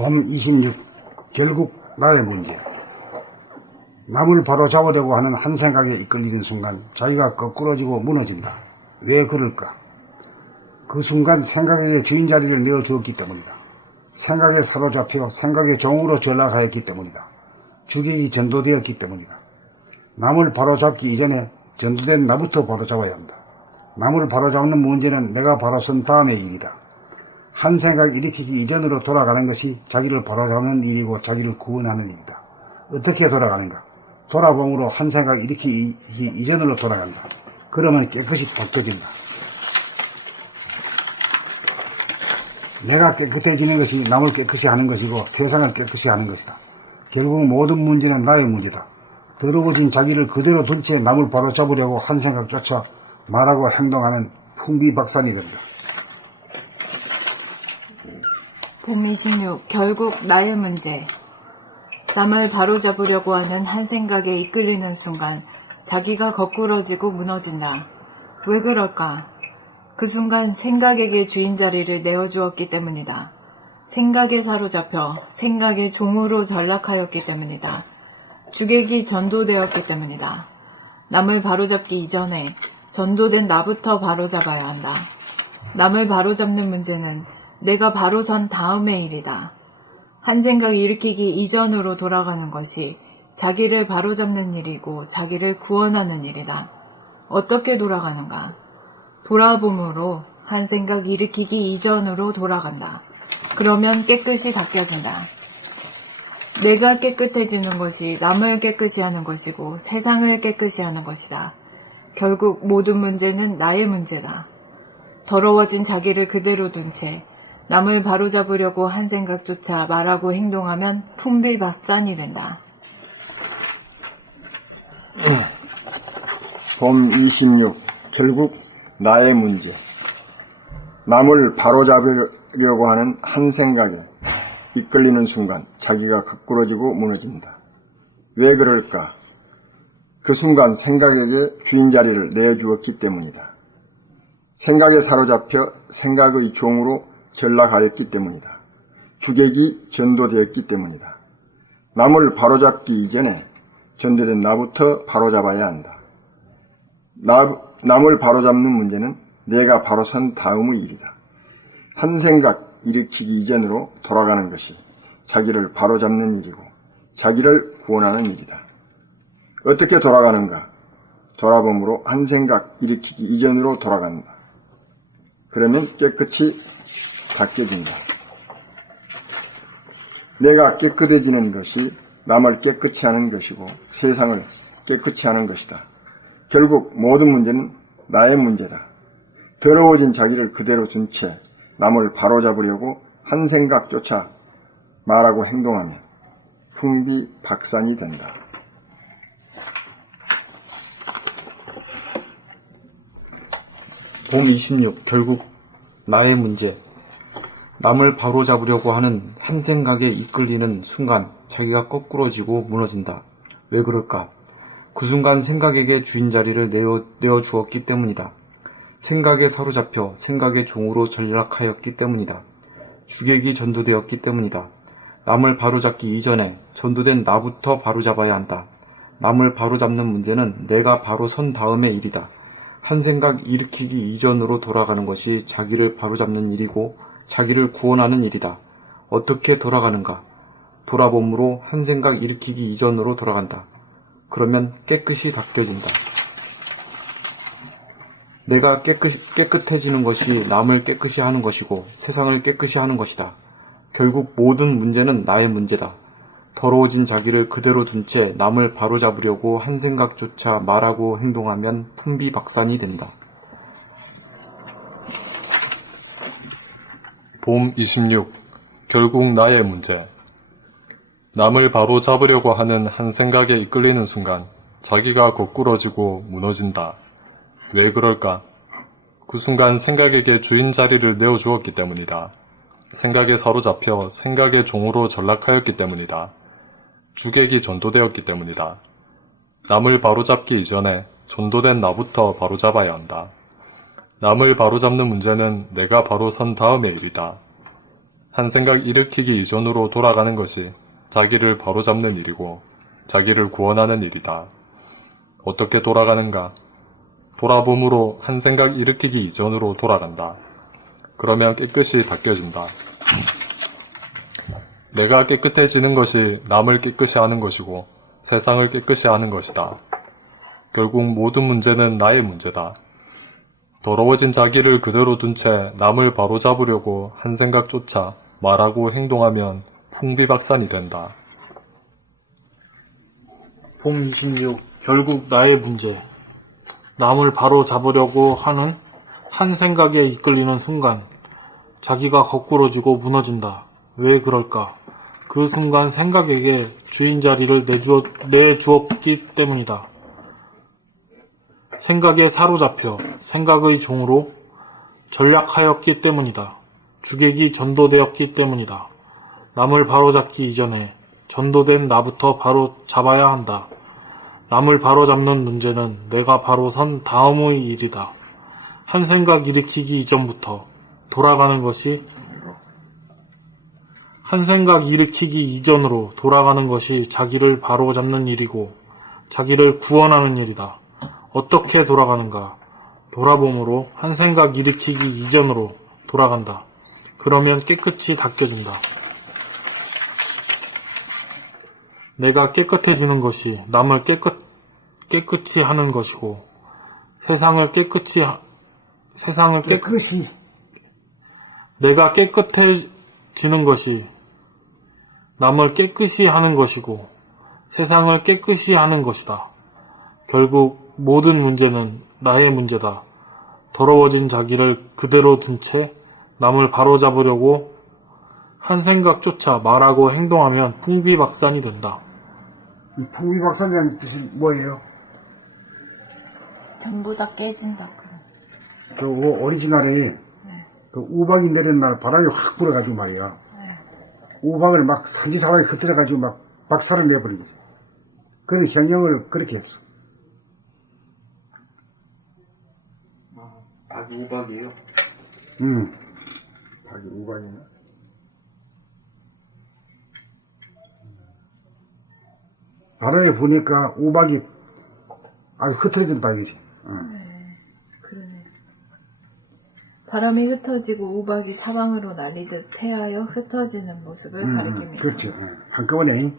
봄 26. 결국 나의 문제. 남을 바로잡으려고 하는 한 생각에 이끌리는 순간 자기가 거꾸러지고 무너진다. 왜 그럴까? 그 순간 생각에게 주인 자리를 내어주었기 때문이다. 생각에 사로잡혀 생각의 종으로 전락하였기 때문이다. 주객이 전도되었기 때문이다. 남을 바로잡기 이전에 전도된 나부터 바로잡아야 한다. 남을 바로잡는 문제는 내가 바로 선 다음의 일이다. 한 생각 일으키기 이전으로 돌아가는 것이 자기를 바로잡는 일이고 자기를 구원하는 일이다. 어떻게 돌아가는가? 돌아봄으로 한 생각 일으키기 이전으로 돌아간다. 그러면 깨끗이 바뀌어진다. 내가 깨끗해지는 것이 남을 깨끗이 하는 것이고 세상을 깨끗이 하는 것이다. 결국 모든 문제는 나의 문제다. 더러워진 자기를 그대로 둔 채 남을 바로잡으려고 한 생각조차 말하고 행동하는 풍비박산이 된다. 봄 26. 결국 나의 문제. 남을 바로잡으려고 하는 한 생각에 이끌리는 순간 자기가 거꾸러지고 무너진다. 왜 그럴까? 그 순간 생각에게 주인 자리를 내어주었기 때문이다. 생각에 사로잡혀 생각의 종으로 전락하였기 때문이다. 주객이 전도되었기 때문이다. 남을 바로잡기 이전에 전도된 나부터 바로잡아야 한다. 남을 바로잡는 문제는 내가 바로 선 다음의 일이다. 한 생각 일으키기 이전으로 돌아가는 것이 자기를 바로잡는 일이고 자기를 구원하는 일이다. 어떻게 돌아가는가? 돌아봄으로 한 생각 일으키기 이전으로 돌아간다. 그러면 깨끗이 닦여진다. 내가 깨끗해지는 것이 남을 깨끗이 하는 것이고 세상을 깨끗이 하는 것이다. 결국 모든 문제는 나의 문제다. 더러워진 자기를 그대로 둔 채 남을 바로잡으려고 한 생각조차 말하고 행동하면 풍비박산이 된다. 봄 26. 결국 나의 문제. 남을 바로잡으려고 하는 한 생각에 이끌리는 순간 자기가 거꾸러지고 무너진다. 왜 그럴까? 그 순간 생각에게 주인 자리를 내어주었기 때문이다. 생각에 사로잡혀 생각의 종으로 전락하였기 때문이다. 주객이 전도되었기 때문이다. 남을 바로잡기 이전에 전도된 나부터 바로잡아야 한다. 남을 바로잡는 문제는 내가 바로 선 다음의 일이다. 한 생각 일으키기 이전으로 돌아가는 것이 자기를 바로잡는 일이고 자기를 구원하는 일이다. 어떻게 돌아가는가? 돌아봄으로 한 생각 일으키기 이전으로 돌아간다. 그러면 깨끗이 닦여진다. 내가 깨끗해지는 것이 남을 깨끗이 하는 것이고 세상을 깨끗이 하는 것이다. 결국 모든 문제는 나의 문제다. 더러워진 자기를 그대로 둔 채 남을 바로잡으려고 한 생각조차 말하고 행동하면 풍비박산이 된다. 봄 26. 결국 나의 문제. 남을 바로잡으려고 하는 한 생각에 이끌리는 순간 자기가 거꾸러지고 무너진다. 왜 그럴까? 그 순간 생각에게 주인 자리를 내어주었기 때문이다. 생각에 사로잡혀 생각의 종으로 전락하였기 때문이다. 주객이 전도되었기 때문이다. 남을 바로잡기 이전에 전도된 나부터 바로잡아야 한다. 남을 바로잡는 문제는 내가 바로 선 다음의 일이다. 한 생각 일으키기 이전으로 돌아가는 것이 자기를 바로잡는 일이고 자기를 구원하는 일이다. 어떻게 돌아가는가? 돌아봄으로 한 생각 일으키기 이전으로 돌아간다. 그러면 깨끗이 닦여진다. 내가 깨끗해지는 것이 남을 깨끗이 하는 것이고 세상을 깨끗이 하는 것이다. 결국 모든 문제는 나의 문제다. 더러워진 자기를 그대로 둔 채 남을 바로잡으려고 한 생각조차 말하고 행동하면 풍비박산이 된다. 봄 26. 결국 나의 문제. 남을 바로잡으려고 하는 한 생각에 이끌리는 순간 자기가 거꾸러지고 무너진다. 왜 그럴까? 그 순간 생각에게 주인 자리를 내어주었기 때문이다. 생각에 사로잡혀 생각의 종으로 전락하였기 때문이다. 주객이 전도되었기 때문이다. 남을 바로잡기 이전에 전도된 나부터 바로잡아야 한다. 남을 바로잡는 문제는 내가 바로 선 다음의 일이다. 한 생각 일으키기 이전으로 돌아가는 것이 자기를 바로잡는 일이고 자기를 구원하는 일이다. 어떻게 돌아가는가? 돌아봄으로 한 생각 일으키기 이전으로 돌아간다. 그러면 깨끗이 닦여진다. 내가 깨끗해지는 것이 남을 깨끗이 하는 것이고 세상을 깨끗이 하는 것이다. 결국 모든 문제는 나의 문제다. 더러워진 자기를 그대로 둔 채 남을 바로잡으려고 한 생각조차 말하고 행동하면 풍비박산이 된다. 봄 26. 결국 나의 문제. 남을 바로 잡으려고 하는 한 생각에 이끌리는 순간 자기가 거꾸러지고 무너진다. 왜 그럴까? 그 순간 생각에게 주인 자리를 내주었기 때문이다. 생각에 사로잡혀 생각의 종으로 전략하였기 때문이다. 주객이 전도되었기 때문이다. 남을 바로잡기 이전에 전도된 나부터 바로 잡아야 한다. 남을 바로잡는 문제는 내가 바로 선 다음의 일이다. 한 생각 일으키기 이전부터 돌아가는 것이 한 생각 일으키기 이전으로 돌아가는 것이 자기를 바로잡는 일이고 자기를 구원하는 일이다. 어떻게 돌아가는가? 돌아봄으로 한 생각 일으키기 이전으로 돌아간다. 그러면 깨끗이 닦여진다. 내가 깨끗해지는 것이 남을 깨끗이 하는 것이고 내가 깨끗해지는 것이 남을 깨끗이 하는 것이고 세상을 깨끗이 하는 것이다. 결국 모든 문제는 나의 문제다. 더러워진 자기를 그대로 둔 채 남을 바로잡으려고 한 생각조차 말하고 행동하면 풍비박산이 된다. 이 풍비박산이라는 뜻이 뭐예요? 전부 다 깨진다. 그 오리지널이 그 우박이 내리는 날 바람이 확 불어가지고 말이야. 우박을 막 산지사방에 흩어져가지고 막 박살을 내버리고. 그런 형용을 그렇게 했어. 박이 우박이에요? 박이 우박이네. 바람에 부니까 우박이 아주 흩어진다 이거지. 그러네. 바람이 흩어지고 우박이 사방으로 날리듯 해하여 흩어지는 모습을 가리킵니다. 그렇죠. 한꺼번에.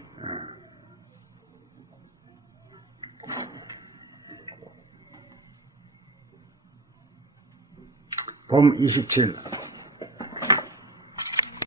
봄 27.